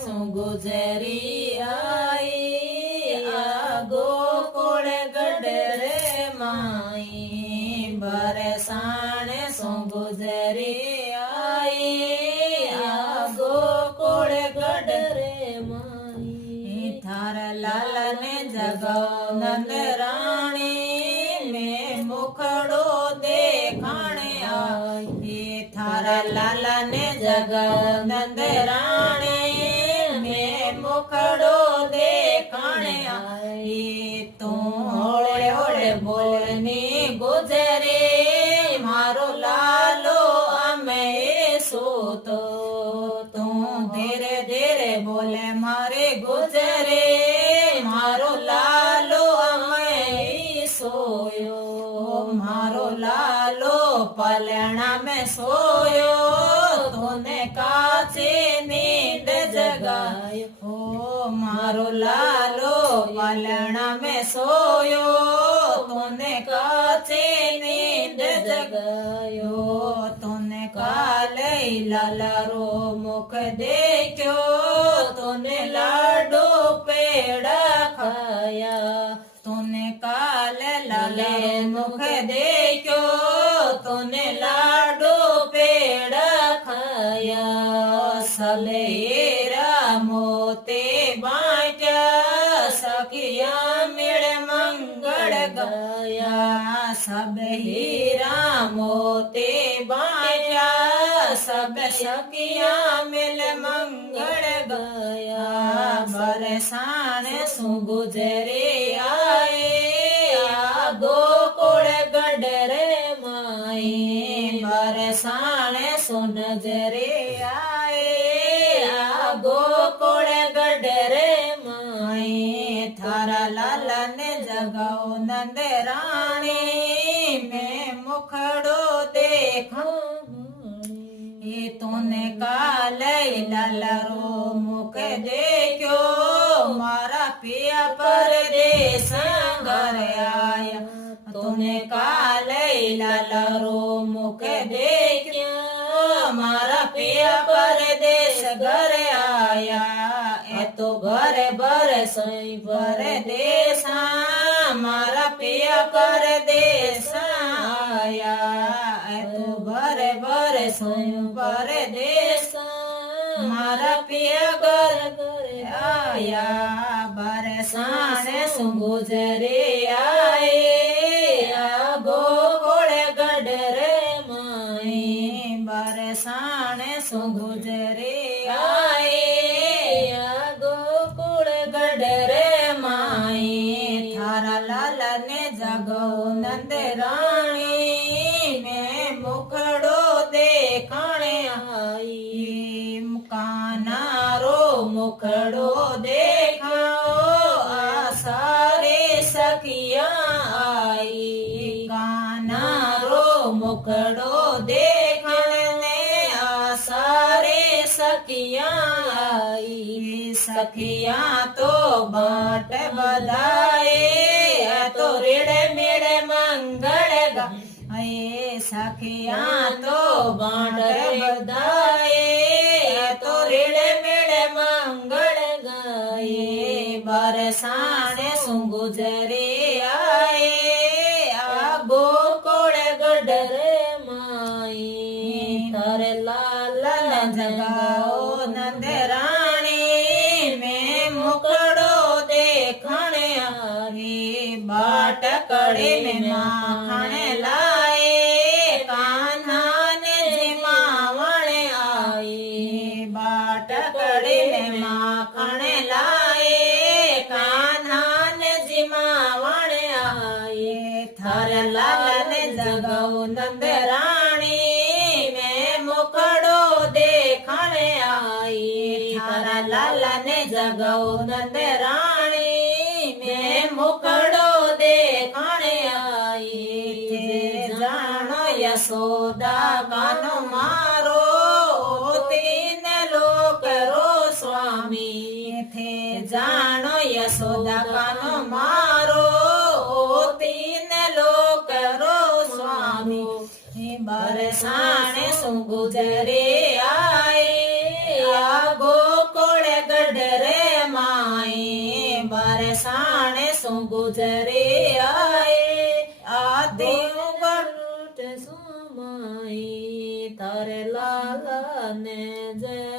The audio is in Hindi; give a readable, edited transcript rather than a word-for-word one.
શું ગુજરી આઈ ગોકુળ ગઢ રે માઈ બરસાણ શું ગુજરી આઈ ગોકુળ ગઢ રે માઈ થાર લાલ ને જગો નંદ રાણી મેં મુખડો દેખાણે આઈ થાર લાલ ને જગો નંદ રાણી મેં મુખડો દેખાણે આઈ તું હોળે હોળે બોલની ગુજરે મારો લાલો અમે સૂતો તું ધીરે ધીરે બોલે મારે ગુજરે મારો લાલો અમે સોયો મારો લાલો પલણા में सोयो तूने काचे नींद जगायो ओ मारो लालो पलणा में सोयो तूने काचे नींद जगायो तूने काले लालारो मुख देखो तूने लाडो पेड़ा खाया तूने काले लाले मुख देखो तूने लाडो पेड़ा खाया सलेरा मोते बांटा सखिया मिल मंगल गाया सब हीरा मोते बांटा सब सखिया मिल मंगल गाया बरसाण सु गुजरे आए गोकुल गढ़ रे माई बरसाण सु नजरे आए गोकुल गढ़ रे माई थारा लाल ने जगाओ नंद राणी मैं मुखड़ो देखा ये तूने काले लालारो मुख देखो मारा पिया परदेस घर आया तूने काले लालारो मुख देखो मारा पिया परदेस घर आया ए तो घर बरसई परदेसा मारा पिया परदेस आया ए तो घर बरसई परदेस मारा पिया घर आया बरसाण सु गुजरे आए गोकुल गढ़ रे माई बरसाण सु गुजरे आए गोकुल गढ़ रे माई थारा लाल ने जगो नंद राणी मैं मुखड़ो देखाणे आई कानारो मुखड़ो देखाओ आसारे सखिया आई कानारो मुखड़ो देखने आसारे सखिया आई सखिया तो बाट बधाए तो ऋण मिड़ मंगल गाए सखिया तो बाट बधाए तो ऋण मिड़ मंगल गाए बरसाण सु गुजरे आए गोकुल गढ़ रे माई तारे लाल जगाओ नंद राणी मैं मुखड़ो देखने आई बाट कड़े में माखण लाए कान्हा ने जिमावण आई बाट कड़े में माखण लाए कान्हा ने जिमावण आए थार लाल ने जगाओ नंद राणी मैं मुखड़ो देखने आई थारा लाल ने जगाओ नंद राणी मैं मुखड़ो देखने आई जानो यशोदा कानो मारो तीन लोक रो स्वामी थे जानो यशोदा कानो मारो तीन लोक रो स्वामी बरसाण सु गुजरे आए गोकुल બારે સાણે શું ગુજરી આયે આદિ ગોગટ સુમાઈ તારે લાલા ને જય